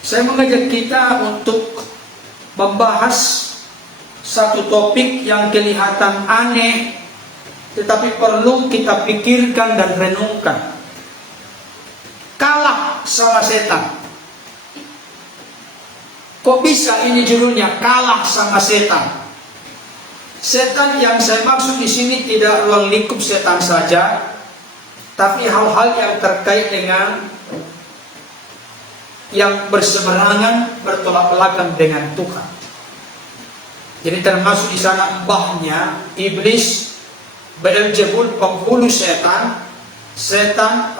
Saya mengajak kita untuk membahas satu topik yang kelihatan aneh, tetapi perlu kita pikirkan dan renungkan. Kalah sama setan. Kok bisa ini judulnya, kalah sama setan? Setan yang saya maksud di sini tidak ruang lingkup setan saja, tapi hal-hal yang terkait dengan yang berseberangan, bertolak belakang dengan Tuhan. Jadi termasuk di sana mbahnya iblis, Beelzebul, penghulu setan,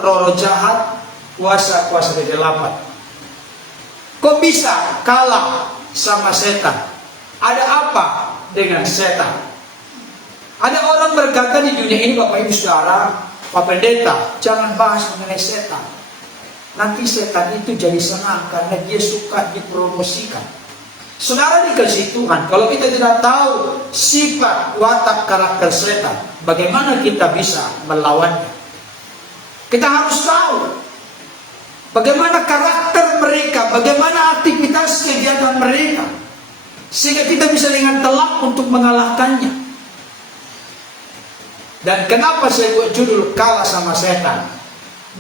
roh jahat, kuasa-kuasa kegelapan. Kok bisa kalah sama setan? Ada apa dengan setan? Ada orang berkata di dunia ini, Bapak Ibu Saudara, Pak Pendeta, jangan bahas mengenai setan. Nanti setan itu jadi senang karena dia suka dipromosikan. Saudara dikasih Tuhan, kalau kita tidak tahu sifat, watak, karakter setan, bagaimana kita bisa melawannya? Kita harus tahu bagaimana karakter mereka, bagaimana aktivitas kegiatan mereka, sehingga kita bisa dengan telak untuk mengalahkannya. Dan kenapa saya buat judul kalah sama setan?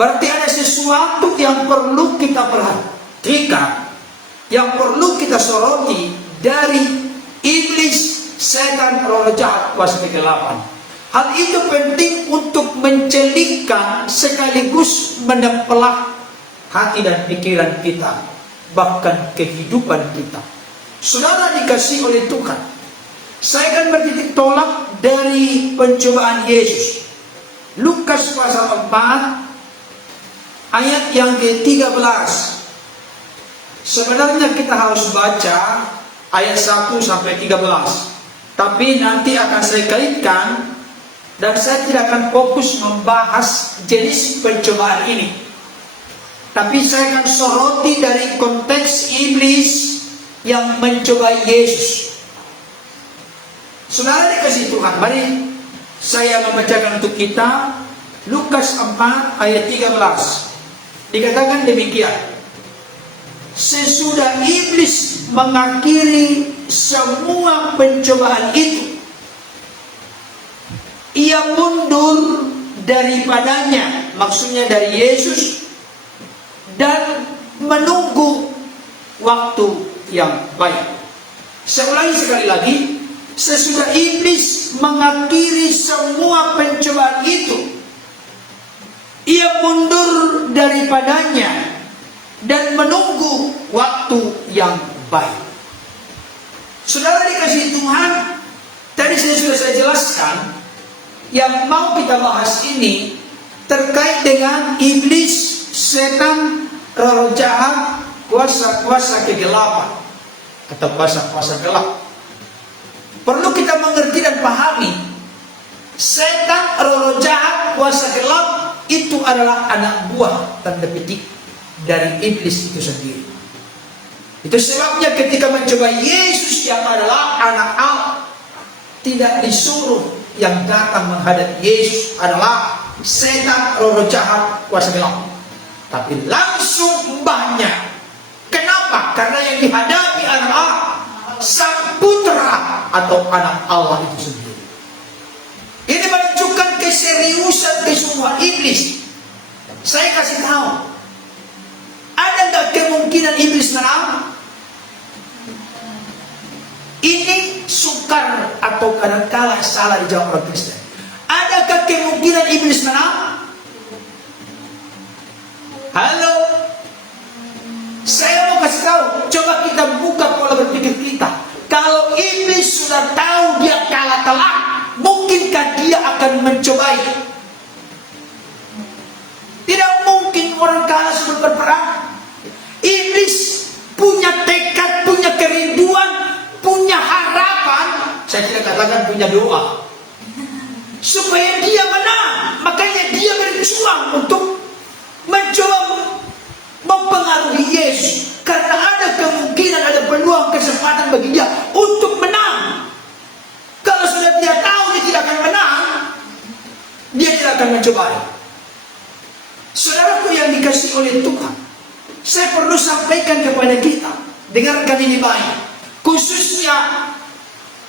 Berarti ada sesuatu yang perlu kita perhatikan, yang perlu kita soroti dari iblis, setan, roh jahat, kuasa kegelapan. Hal itu penting untuk mencelikkan sekaligus menempelak hati dan pikiran kita, bahkan kehidupan kita. Saudara dikasih oleh Tuhan, saya akan bertitik tolak dari pencobaan Yesus. Lukas pasal 4 ayat yang ke-13. Sebenarnya kita harus baca ayat 1 sampai 13, tapi nanti akan saya kaitkan, dan saya tidak akan fokus membahas jenis pencobaan ini, tapi saya akan soroti dari konteks iblis yang mencoba Yesus. Saudara dikasih Tuhan, mari saya membacakan untuk kita Lukas 4 ayat 13. Dikatakan demikian: sesudah iblis mengakhiri semua pencobaan itu, ia mundur daripadanya, maksudnya dari Yesus, dan menunggu waktu yang baik. Saya ulangi sekali lagi, sesudah iblis mengakhiri semua pencobaan itu, ia mundur daripadanya dan menunggu waktu yang baik. Saudara dikasih Tuhan, tadi sudah saya jelaskan, yang mau kita bahas ini terkait dengan iblis, setan, roh jahat, kuasa-kuasa kegelapan atau kuasa-kuasa gelap. Perlu kita mengerti dan pahami, setan, roh jahat, kuasa gelap itu adalah anak buah tanda petik dari iblis itu sendiri. Itu sebabnya ketika mencoba Yesus yang adalah anak Allah, tidak disuruh yang datang menghadap Yesus adalah setan, roh jahat, kuasa gelap, tapi langsung mbahnya. Kenapa? Karena yang dihadapi adalah Sang Putra atau anak Allah itu sendiri. Ini menunjukkan keseriusan kesungguhan iblis. Saya kasih tahu, ada nggak kemungkinan iblis menang? Ini sukar atau kadang-kala salah dijawab orang Kristen. Adakah kemungkinan iblis menang? Halo, saya mau kasih tahu. Coba kita buka pola berpikir kita. Kalau iblis sudah tahu dia kalah telak, mungkinkah dia akan mencobai? Tidak mungkin orang kalah sebelum berperang. Iblis punya tekad, punya kerinduan, punya harapan. Saya tidak katakan punya doa, supaya dia menang. Makanya dia berjuang untuk mencoba mempengaruhi Yesus, karena ada kemungkinan, ada peluang, kesempatan bagi dia untuk menang. Kalau sudah dia tahu dia tidak akan menang, dia tidak akan mencoba. Saudaraku yang dikasih oleh Tuhan, saya perlu sampaikan kepada kita, dengarkan ini baik, khususnya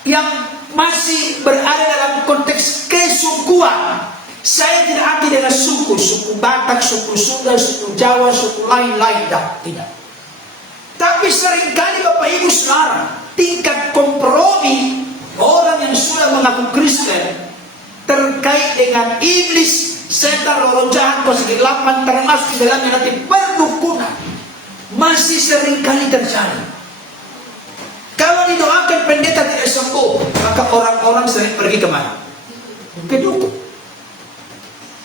yang masih berada dalam konteks kesukuan. Saya tidak arti dengan suku Batak, suku Sunda, suku Jawa, suku lain-lain, tidak. Tapi seringkali Bapak Ibu Saudara, tingkat kompromi orang yang sudah mengaku Kristen terkait dengan iblis, setan, roh jahat, kuasa kegelapan, termasuk di dalamnya nanti perdukunan, masih seringkali terjadi. Kalau didoakan pendeta tidak sembuh, maka orang-orang sering pergi kemana? Ke dukun.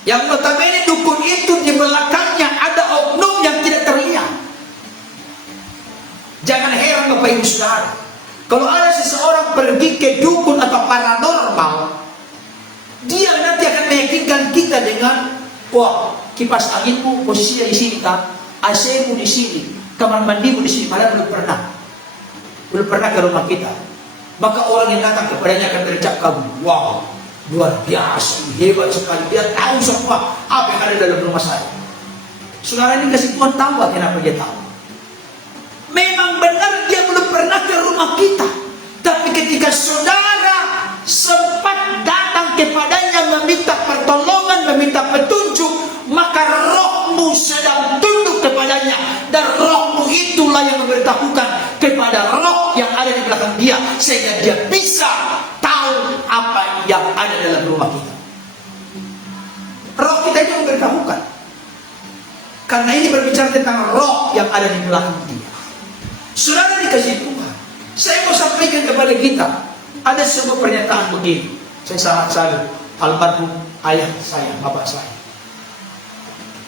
Yang notabene dukun itu di belakangnya ada oknum yang tidak terlihat. Jangan heran Bapak Ibu Saudara, kalau ada seseorang pergi ke dukun atau paranormal, dia nanti akan meyakinkan kita dengan, wah, kipas anginmu posisinya di sini, tak? AC-mu di sini, kamar mandimu di sini. Padahal belum pernah ke rumah kita. Maka orang yang datang kepadanya akan berucap kagum, wow, luar biasa, hebat sekali, dia tahu semua apa yang ada dalam rumah saya. Saudara ini kasih Tuhan tahu kenapa dia tahu. Memang benar dia belum pernah ke rumah kita, tapi ketika saudara sempat datang kepadanya meminta pertolongan, meminta petunjuk, maka rohmu sedang tunduk kepadanya, dan rohmu itulah yang memberitahukan kepada roh yang ada di belakang dia, sehingga dia bisa tahu apa yang ada dalam rumah kita. Roh kita itu memberitahukan. Karena ini berbicara tentang roh yang ada di belakang dia. Saudara dikasih Tuhan, saya mau sampaikan kepada kita, ada sebuah pernyataan begini. Saya sangat salut almarhum ayah saya, bapak saya.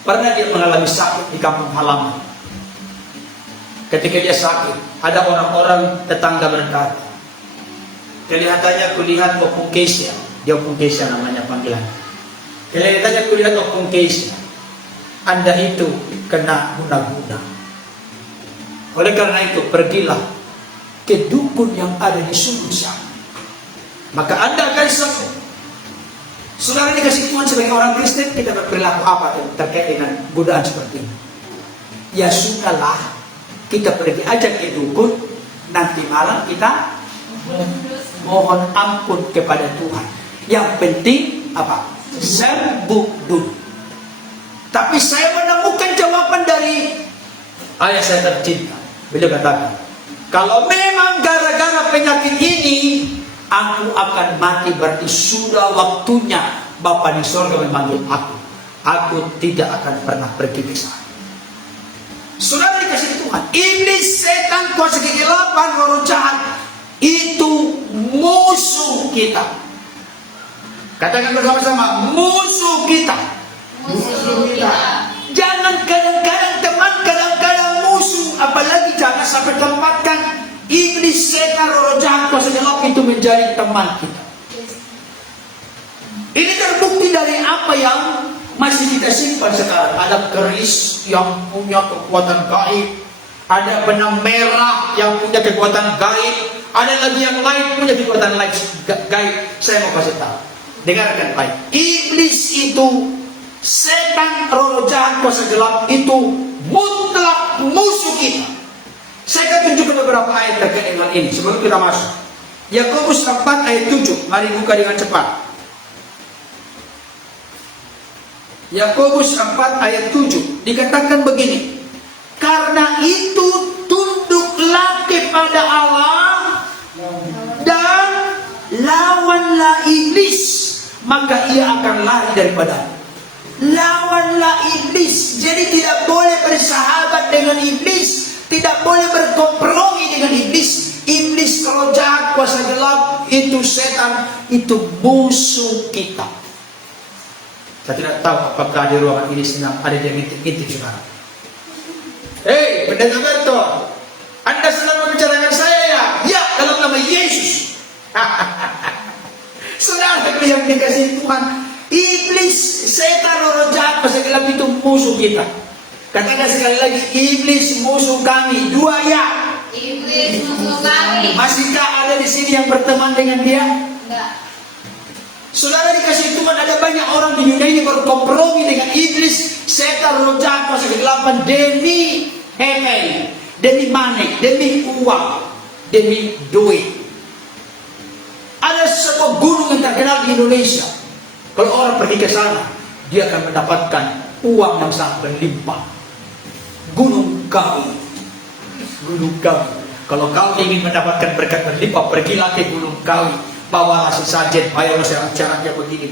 Pernah dia mengalami sakit di kampung halaman. Ketika dia sakit, ada orang-orang tetangga berkata, kelihatannya kulihat Opung Kesia. Dia Opung Kesia namanya panggilan. Kelihatannya kulihat Opung Kesia, Anda itu kena guna-guna. Oleh karena itu, pergilah ke dukun yang ada di sumur sana, maka Anda akan sembuh. Saudara dikasih Tuhan, sebagai orang Kristen, kita berperilaku apa terkait dengan godaan seperti ini? Ya sudahlah, kita pergi aja ke dukun, nanti malam kita mohon ampun kepada Tuhan. Yang penting apa? Sembuh dulu. Tapi saya menemukan jawaban dari ayah saya tercinta. Beliau katakan, kalau memang gara-gara penyakit ini aku akan mati, berarti sudah waktunya Bapa di sorga memanggil aku. Aku tidak akan pernah pergi ke sana. Saudara dikasih Tuhan, iblis, setan, kuasa kegelapan, roh jahat, itu musuh kita. Katakan bersama-sama, musuh kita. Musuh kita. Jangan kadang-kadang teman, kadang-kadang musuh. Apalagi jangan sampai tempatkan iblis, setan, roh jahat, kuasa kegelapan itu menjadi teman kita. Ini terbukti dari apa yang masih kita simpan sekarang. Ada keris yang punya kekuatan gaib, ada benang merah yang punya kekuatan gaib, ada lagi yang lain punya kekuatan gaib. Saya mau kasih tahu, dengarkan baik. Iblis itu, setan, roh jahat, kuasa gelap itu mutlak musuh kita. Saya akan tunjukkan beberapa ayat terkait dengan ini sebelum kita masuk. Yakobus 4 ayat 7. Mari buka dengan cepat. Yakobus 4 ayat 7 dikatakan begini, karena itu tunduklah kepada Allah dan lawanlah iblis, maka ia akan lari daripada. Lawanlah iblis. Jadi tidak boleh bersahabat dengan iblis, tidak boleh berkompromi dengan iblis. Iblis, roh jahat, kuasa gelap, itu setan, itu musuh kita. Saya tidak tahu apakah di ruangan ini sedang ada yang ngintip sekarang. Hei, Pendeta Berto, Anda sedang membicarakan saya ya? Ya, dalam nama Yesus. Saudara yang dikasih Tuhan, iblis, setan, roh jahat, kuasa gelap itu musuh kita. Katakan sekali lagi, iblis musuh kami. Dua ya. Iblis musuh kami. Masihkah ada di sini yang berteman dengan dia? Enggak. Saudara dikasih Tuhan, ada banyak orang di dunia ini berkompromi dengan iblis, setan, roh jahat, kuasa kegelapan demi Hei, demi money, demi uang, demi duit. Ada sebuah gunung yang terkenal di Indonesia. Kalau orang pergi ke sana, dia akan mendapatkan uang yang sangat berlimpah. Gunung Kawi. Gunung Kawi. Kalau kau ingin mendapatkan berkat berlimpah, pergilah ke Gunung Kawi. Bawalah sesajen, bayarlah caranya begini.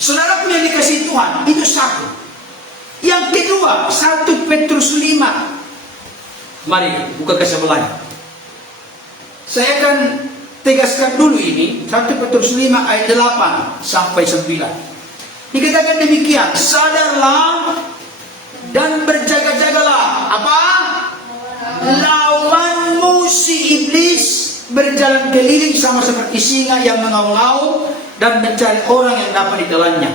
Saudara yang dikasih Tuhan, itu satu. Yang kedua, 1 Petrus 5. Mari buka ke sebelahnya. Saya akan tegaskan dulu ini, 1 Petrus 5 ayat 8 sampai 9. Dikatakan demikian, sadarlah dan berjaga-jagalah. Apa? Lawanmu si iblis berjalan keliling sama seperti singa yang mengaum-ngaum dan mencari orang yang dapat ditelannya.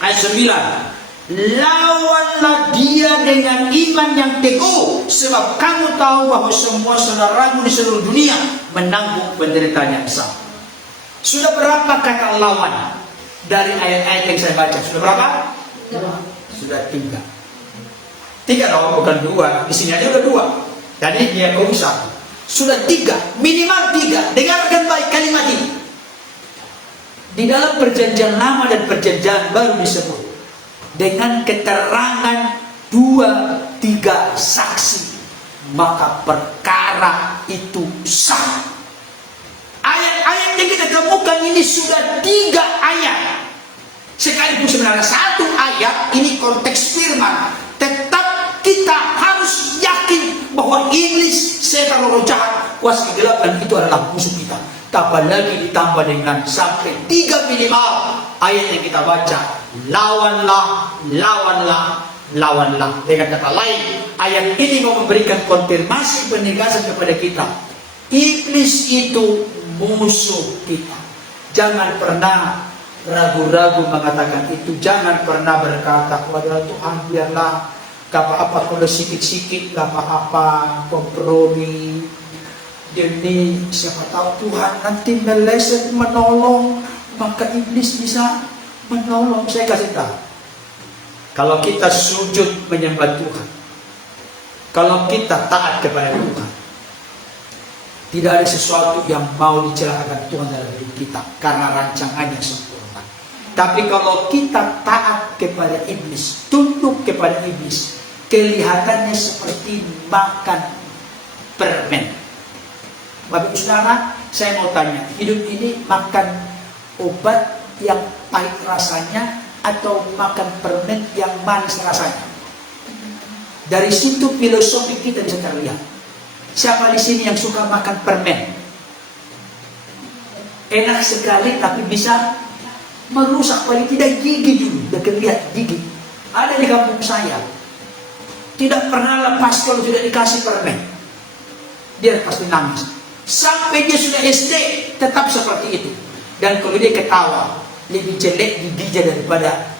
Ayat 9. Lawanlah dia dengan iman yang teguh, sebab kamu tahu bahwa semua saudaramu di seluruh dunia menanggung penderitaan yang sama. Sudah berapa kata lawan dari ayat-ayat yang saya baca? Sudah berapa? Sudah 3. 3 dong, bukan 2. Di sini aja udah 2. Jadi dia kau satu. Sudah 3, minimal 3. Dengarkan baik kalimat ini. Di dalam perjanjian lama dan perjanjian baru disebut dengan keterangan 2-3 saksi, maka perkara itu sah. Ayat-ayat yang kita temukan ini sudah 3 ayat. Sekalipun sebenarnya 1 ayat ini konteks firman, tetap kita harus yakin bahwa iblis, setan, roh jahat, kuasa kegelapan itu adalah musuh kita. Apalagi ditambah dengan sampai 3 minimal ayat yang kita baca. Lawanlah. Dengan kata lain, ayat ini mau memberikan konfirmasi penegasan kepada kita. Iblis itu musuh kita. Jangan pernah ragu-ragu mengatakan itu. Jangan pernah berkata kepada Tuhan, biarlah apa-apa, kalau sikit-sikit gak apa-apa, kompromi. Demi siapa tahu Tuhan nanti meleset menolong, maka iblis bisa menolong. Saya kasih tahu, kalau kita sujud menyembah Tuhan, kalau kita taat kepada Tuhan, tidak ada sesuatu yang mau dicelakakan Tuhan dalam hidup kita, karena rancangannya sempurna. Tapi kalau kita taat kepada iblis, tunduk kepada iblis, kelihatannya seperti makan permen. Bapak saudara, saya mau tanya, hidup ini makan obat yang pahit rasanya atau makan permen yang manis rasanya? Dari situ filosofi kita bisa terlihat. Siapa di sini yang suka makan permen? Enak sekali, tapi bisa merusak, paling tidak gigi dulu. Udah lihat gigi. Ada di kampung saya, tidak pernah lepas kalau tidak dikasih permen. Dia pasti nangis. Sampai dia sudah SD tetap seperti itu. Dan kalau dia ketawa, lebih jelek giginya daripada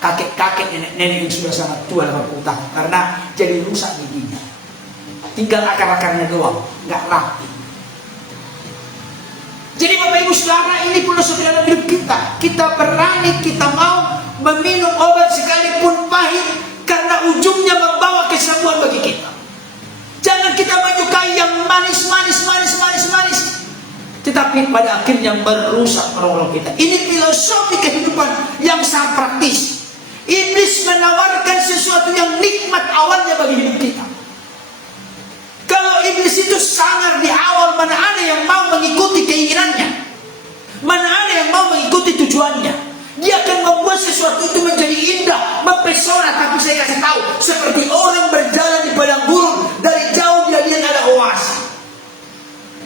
kakek-kakek, nenek-nenek yang sudah sangat tua 80 tahun, karena jadi rusak giginya. Tinggal akar-akarnya doang, nggak rapi. Jadi Bapak Ibu Saudara, ini filosofi dalam hidup kita. Kita berani, kita mau meminum obat sekalipun pahit, karena ujungnya membawa kesembuhan bagi kita. Jangan kita menyukai yang manis, tetapi pada akhirnya merusak roh kita. Ini filosofi kehidupan yang sangat praktis. Iblis menawarkan sesuatu yang nikmat awalnya bagi hidup kita. Kalau iblis itu sangar di awal, mana ada yang mau mengikuti keinginannya, mana ada yang mau mengikuti tujuannya. Dia akan membuat sesuatu itu menjadi indah, mempesona. Tapi saya kasih tahu, seperti orang berjalan di padang gurun, dari jauh dia lihat ada oase,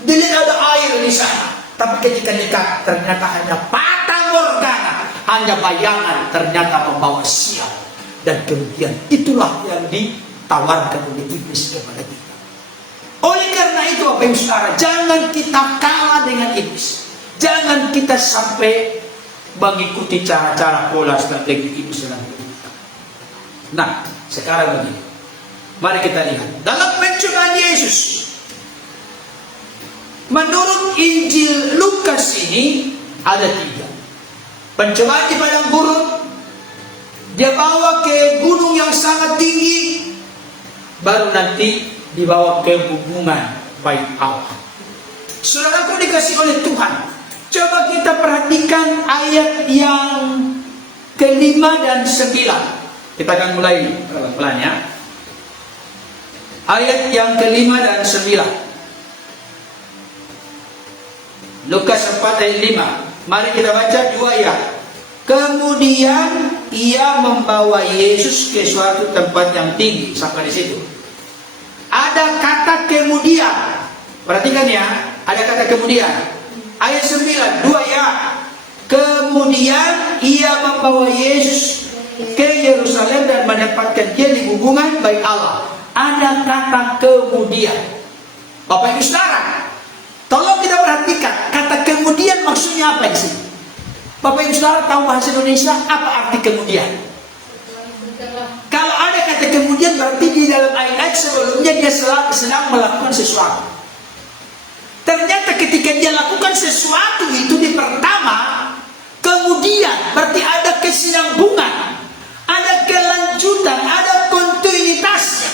dia lihat ada air di sana. Tapi ketika dekat, ternyata hanya fata morgana, hanya bayangan, ternyata membawa sial dan kerugian. Itulah yang ditawarkan oleh iblis kepada kita. Oleh karena itu Bapak Ibu Saudara, jangan kita kalah dengan iblis. Jangan kita sampai mengikuti cara-cara pola strategi iblis dalam hidup kita. Nah, sekarang begini, mari kita lihat dalam pencobaan Yesus. Menurut Injil Lukas ini ada 3 pencobaan di padang gurun. Dia bawa ke gunung yang sangat tinggi, baru nanti dibawa ke hubungan baik Allah. Saudaraku dikasih oleh Tuhan, coba kita perhatikan ayat yang ke-5 dan 9. Kita akan mulai pelan-pelan ya. Ayat yang ke-5 dan 9. Lukas 4 ayat 5. Mari kita baca 2 ayat. Kemudian ia membawa Yesus ke suatu tempat yang tinggi. Sampai di situ. Ada kata kemudian. Perhatikan ya, ada kata kemudian. Ayat 9, 2 ayat. Kemudian ia membawa Yesus ke Yerusalem dan menempatkan dia di hubungan baik Allah. Ada kata kemudian. Bapak Ibu Saudara, tolong kita perhatikan kata kemudian maksudnya apa di sini? Bapak Ibu Saudara tahu bahasa Indonesia apa arti kemudian? Kalau ada kata kemudian berarti di dalam ayat sebelumnya dia sedang melakukan sesuatu. Ternyata ketika dia lakukan sesuatu itu di pertama, kemudian berarti ada kesinambungan, ada kelanjutan, ada kontinuitasnya.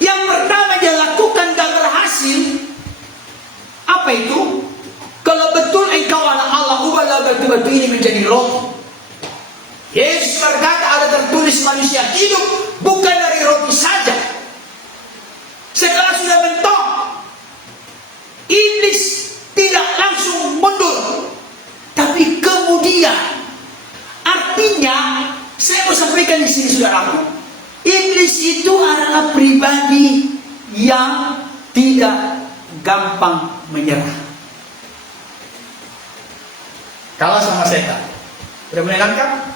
Yang pertama dia lakukan dan berhasil. Apa itu? Kalau betul engkau anak Allah, ubahlah batu-batu ini menjadi roti. Yesus berkata ada tertulis manusia hidup bukan dari roti saja. Setelah sudah mentok, iblis tidak langsung mundur, tapi kemudian, artinya saya mau sampaikan di sini saudaraku, iblis itu adalah pribadi yang tidak gampang menyerah. Kalah sama setan, sudah menyenangkan?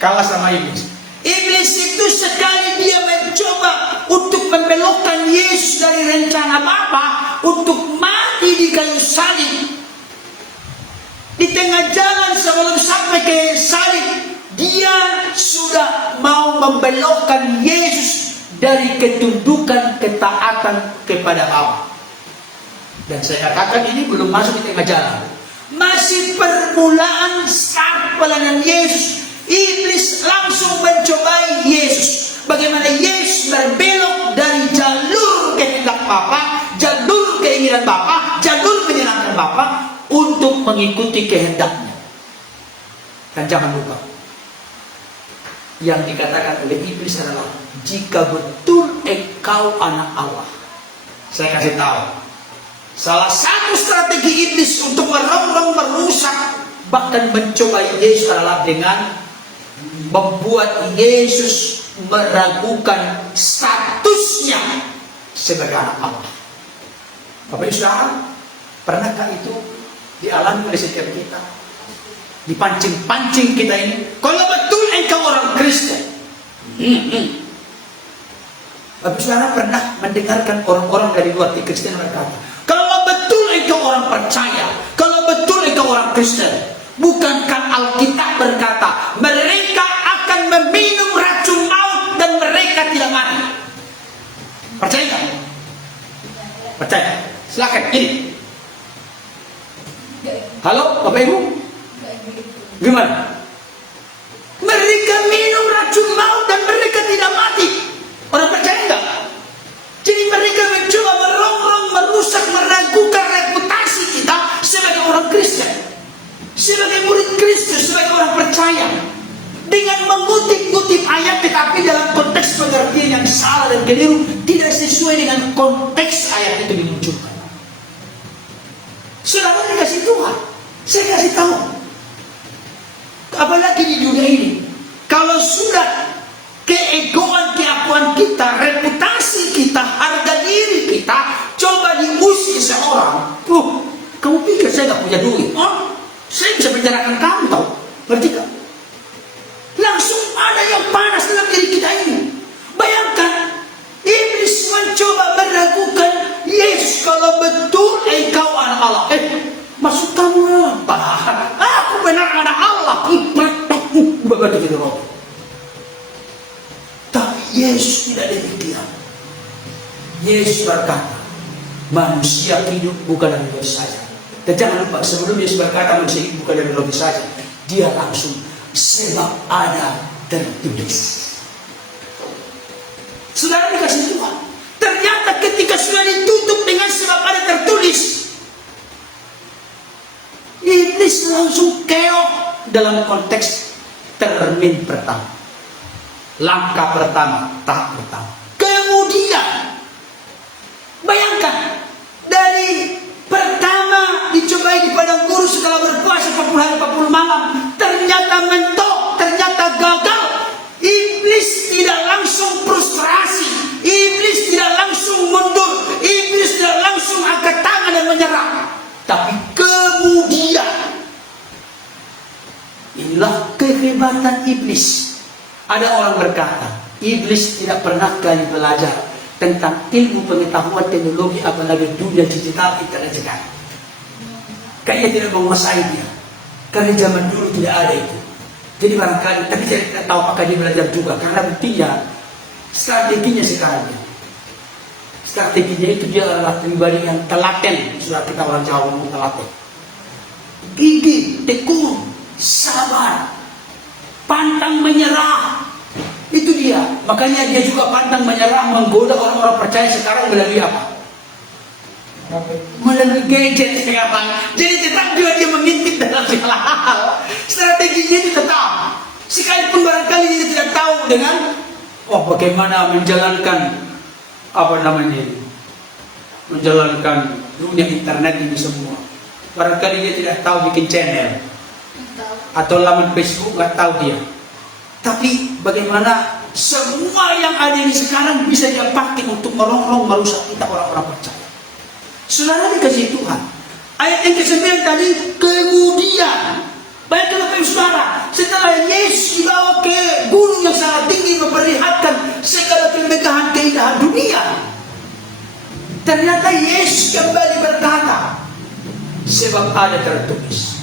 Kalah sama iblis. Iblis itu sekali dia mencoba untuk membelokkan Yesus dari rencana Bapa untuk mati di kayu salib. Di tengah jalan sebelum sampai ke salib, dia sudah mau membelokkan Yesus dari ketundukan ketaatan kepada Allah. Dan saya katakan ini belum masuk di tengah jalan. Masih permulaan start pelayanan Yesus. Iblis langsung mencobai Yesus. Bagaimana Yesus berbelok dari jalur kehendak Bapa, jalur keinginan Bapa, jalur menyenangkan Bapa untuk mengikuti kehendaknya. Dan jangan lupa, yang dikatakan oleh iblis adalah jika betul engkau anak Allah. Saya kasih tahu, salah satu strategi iblis untuk merongrong, merusak, bahkan mencobai Yesus adalah dengan membuat Yesus meragukan statusnya sebagai anak Allah. Bapak Ibu Saudara, pernahkah itu dialami oleh setiap kita? Dipancing-pancing kita ini. Kalau betul engkau orang Kristen, Bapak Ibu Saudara pernah mendengarkan orang-orang dari luar di Kristen berkata, kalau betul engkau orang percaya, kalau betul engkau orang Kristen, bukankah Alkitab berkata mereka akan meminum racun maut dan mereka tidak mati? Percaya nggak? Percaya? Silakan ini. Halo Bapak Ibu, gimana? Mereka minum racun maut dan mereka tidak mati. Orang percaya nggak? Jadi mereka mencoba merongrong, merusak, meragukan reputasi kita sebagai orang Kristen, sebagai murid Kristus, sebagai orang percaya, dengan mengutip-ngutip ayat tetapi dalam konteks pengertian yang salah dan keliru, tidak sesuai dengan konteks ayat itu dimunculkan. Saudara dikasih Tuhan, saya kasih tahu, apalagi di dunia ini, kalau sudah keegoan, keakuan kita, reputasi kita, harga diri kita coba diusir seorang, kamu pikir saya gak punya duit? Saya bisa penjarakan kamu, tahu? Ngerti gak? Langsung ada yang panas dalam diri kita ini. Bayangkan, iblis mencoba meragukan Yesus. Kalau betul engkau anak Allah, maksud kamu apa? Aku benar anak Allah. Tapi Yesus tidak demikian. Yesus berkata, manusia hidup bukan dari roti saja. Dan jangan lupa, sebelum Yesus berkata manusia hidup bukan dari roti saja, dia langsung sebab ada tertulis. Saudara dikasih Tuhan. Ternyata ketika sudah ditutup dengan sebab ada tertulis, iblis langsung keok dalam konteks termin pertama. Langkah pertama, tahap pertama. Kemudian, bayangkan, dari pertama dicobai di padang gurun setelah berpuasa 40 hari 40 malam, ternyata mentok, ternyata gagal. Iblis tidak langsung frustrasi, iblis tidak langsung mundur, iblis tidak langsung angkat tangan dan menyerah. Tapi kemudian, inilah kehebatan iblis. Ada orang berkata, iblis tidak pernah kali belajar tentang ilmu pengetahuan teknologi, apalagi dunia digital internet sekarang. Kayaknya tidak menguasai dia, karena zaman dulu tidak ada itu. Jadi barangkali, tapi saya tidak tahu apakah dia belajar juga, karena buktinya strateginya sekarang. Strateginya itu dia adalah pribadi yang telaten. Sudah kita orang Jawa ngomong telaten. Gigih, tekun, sabar, pantang menyerah. Itu dia. Makanya dia juga pantang menyerah, menggoda orang-orang percaya sekarang melalui apa? Melalui gadget sekarang. Jadi tetap juga dia mengintip dalam segala hal. Strateginya itu tetap. Sekalipun barangkali dia tidak tahu dengan bagaimana menjalankan menjalankan dunia internet ini semua. Barangkali dia tidak tahu bikin channel atau laman Facebook, nggak tahu dia. Tapi bagaimana semua yang ada ini sekarang bisa dia pakai untuk merongrong merusak kita orang-orang percaya. Saudara dikasih Tuhan. Ayat yang ke-9 tadi, kemudian, baiklah Bapak Saudara, setelah Yesus dibawa ke gunung yang sangat tinggi memperlihatkan segala kemegahan keindahan dunia, ternyata Yesus kembali berkata, sebab ada tertulis,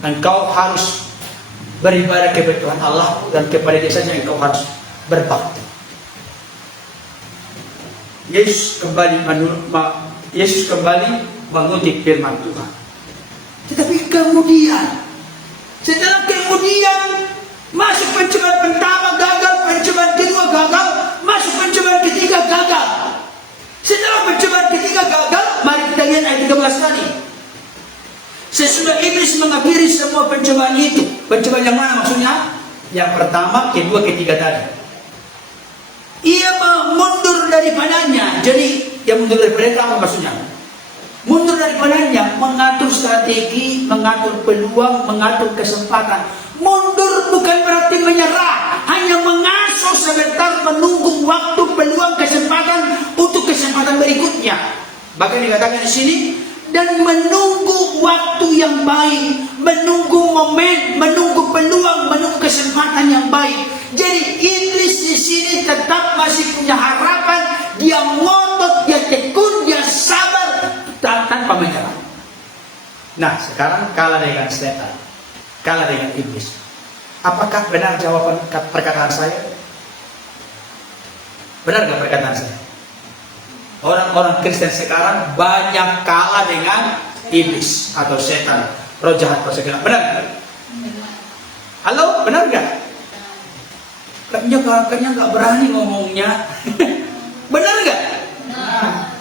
engkau harus beribadah kepada Tuhan Allah, dan kepada Dia saja engkau harus berbakti. Yesus kembali mengutip firman Tuhan. Tetapi kemudian, setelah kemudian masuk pencobaan pertama gagal, pencobaan kedua gagal, masuk pencobaan ketiga gagal. Setelah pencobaan ketiga gagal, mari kita lihat ayat 13 tadi. Sesudah iblis mengakhiri semua pencobaan itu, pencobaan yang mana maksudnya? Yang pertama, kedua, ketiga tadi. Ia mundur daripadanya. Jadi yang mundur daripadanya apa maksudnya? Mundur daripadanya, mengatur strategi, mengatur peluang, mengatur kesempatan. Mundur bukan berarti menyerah, hanya mengasuh sebentar, menunggu waktu, peluang, kesempatan untuk kesempatan berikutnya. Bahkan dikatakan di sini, dan menunggu waktu yang baik, menunggu momen, menunggu peluang, menunggu kesempatan yang baik. Jadi iblis di sini tetap masih punya harapan, dia ngotot, dia tekun, dia sabar tanpa menyerah. Nah, sekarang kalah dengan setan, kalah dengan iblis. Apakah benar jawaban perkataan saya? Benar gak perkataan saya? Orang-orang Kristen sekarang banyak kalah dengan iblis atau setan, roh jahat persegala. Benar gak? Halo, benar gak? Kayaknya nggak berani ngomongnya. Benar nggak?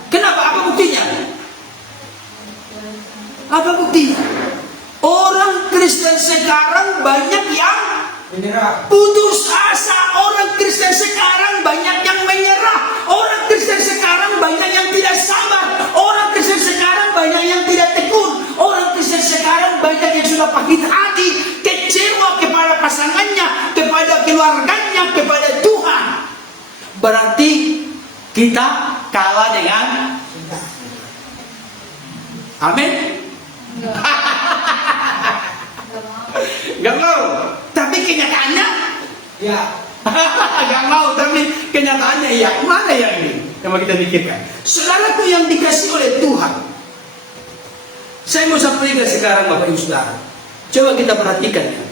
Kenapa? Apa buktinya? Apa buktinya? Orang Kristen sekarang banyak yang putus asa. Orang Kristen sekarang banyak yang menyerah. Orang Kristen sekarang banyak yang tidak sabar. Orang Kristen sekarang banyak yang tidak tekun. Orang Kristen sekarang banyak yang sudah pahit hati, kecewa kepada pasangannya, kepada keluarganya, kepada Tuhan. Berarti kita kalah dengan amin. Gak mau. Tapi kenyataannya ya. Gak mau, tapi kenyataannya ya. Mana yang ini yang mau kita pikirkan? Saudaraku yang dikasih oleh Tuhan, saya mau sampaikan sekarang Bapak Ibu Saudara. Coba kita perhatikan ya.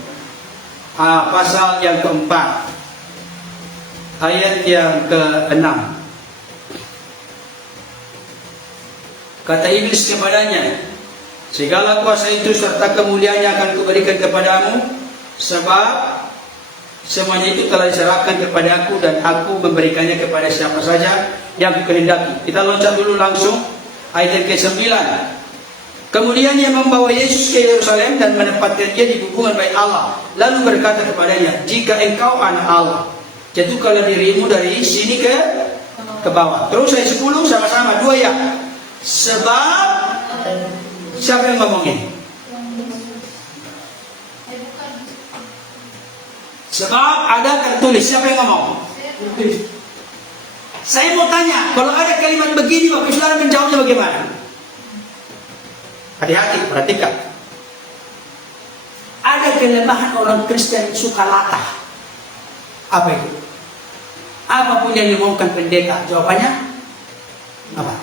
Pasal yang keempat, ayat yang ke-6. Kata iblis kepadanya, segala kuasa itu serta kemuliaannya akan kuberikan kepadamu, sebab Semuanya itu telah diserahkan kepada aku dan aku memberikannya kepada siapa saja yang kukehendaki. Kita loncat dulu langsung ayat yang ke-9. Kemudian ia membawa Yesus ke Yerusalem dan menempatkan dia di hubungan bait Allah. Lalu berkata kepadanya, jika engkau anak Allah, jatuhkanlah dirimu dari sini ke bawah. Terus ayat 10 sama-sama, dua ya. Sebab, siapa yang ngomongin? Sebab ada tertulis, siapa yang ngomong? Saya mau tanya, kalau ada kalimat begini, Bapak Saudara menjawabnya bagaimana? Hati-hati, perhatikan. Ada kelemahan orang Kristen suka latah. Apa itu? Apapun yang diomongkan pendeta, jawabannya apa?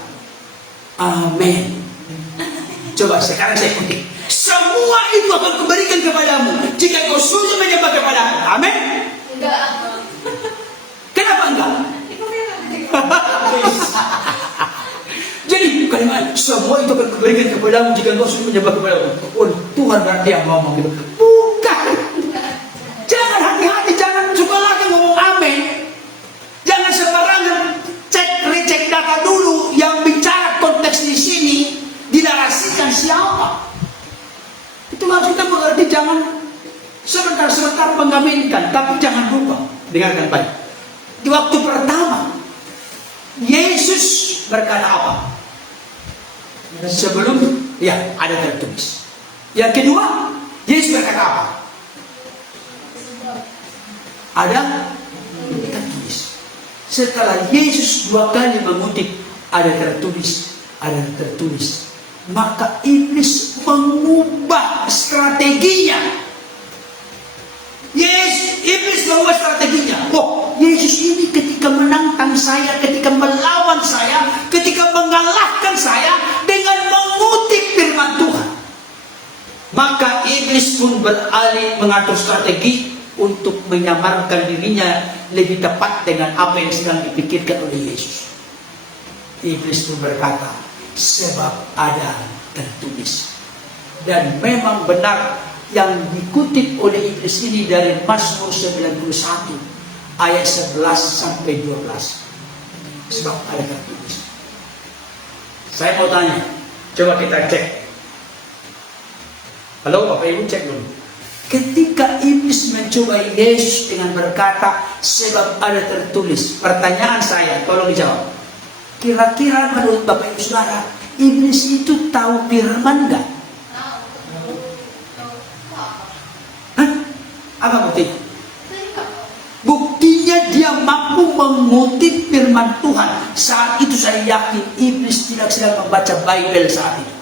Amin. Coba sekarang saya kutip. Semua itu akan kuberikan kepadamu jika kau sujud menyembah kepadaku. Amin? Enggak. Kenapa enggak? Jadi kalimat semua itu akan kuberikan kepadamu jika kau sujud menyembah kepadaku. Oh, Tuhan berarti yang ngomong gitu. Bukan. Jangan hati-hati, jangan suka lagi ngomong amin. Jangan sembarangan recek data dulu. Yang bicara konteks di sini dinarasikan siapa? Itu maksudnya berarti jangan sebentar-sebentar mengaminkan, tapi jangan lupa dengarkan baik. Di waktu pertama Yesus berkata apa? Sebelum ya ada tertulis. Yang kedua, Yesus berkata apa? Ada tertulis. Setelah Yesus dua kali mengutip ada tertulis, maka iblis mengubah strateginya. Iblis mengubah strateginya. Oh, Yesus ini ketika menantang saya, ketika melawan saya, ketika mengalahkan saya dengan mengutip firman Tuhan, maka iblis pun beralih mengatur strategi untuk menyamarkan dirinya lebih tepat dengan apa yang sedang dipikirkan oleh Yesus. Iblis pun berkata, sebab ada tertulis. Dan memang benar yang dikutip oleh iblis ini dari Mazmur 91 ayat 11 sampai 12. Sebab ada tertulis. Saya mau tanya, coba kita cek. Halo Bapak Ibu, cek dulu. Ketika iblis mencoba Yesus dengan berkata sebab ada tertulis, pertanyaan saya, tolong dijawab. Kira-kira menurut Bapak Ibu Saudara, iblis itu tahu firman enggak? Hah? Apa buktinya? Buktinya dia mampu mengutip firman Tuhan. Saat itu saya yakin iblis tidak sedang membaca Bible saat itu.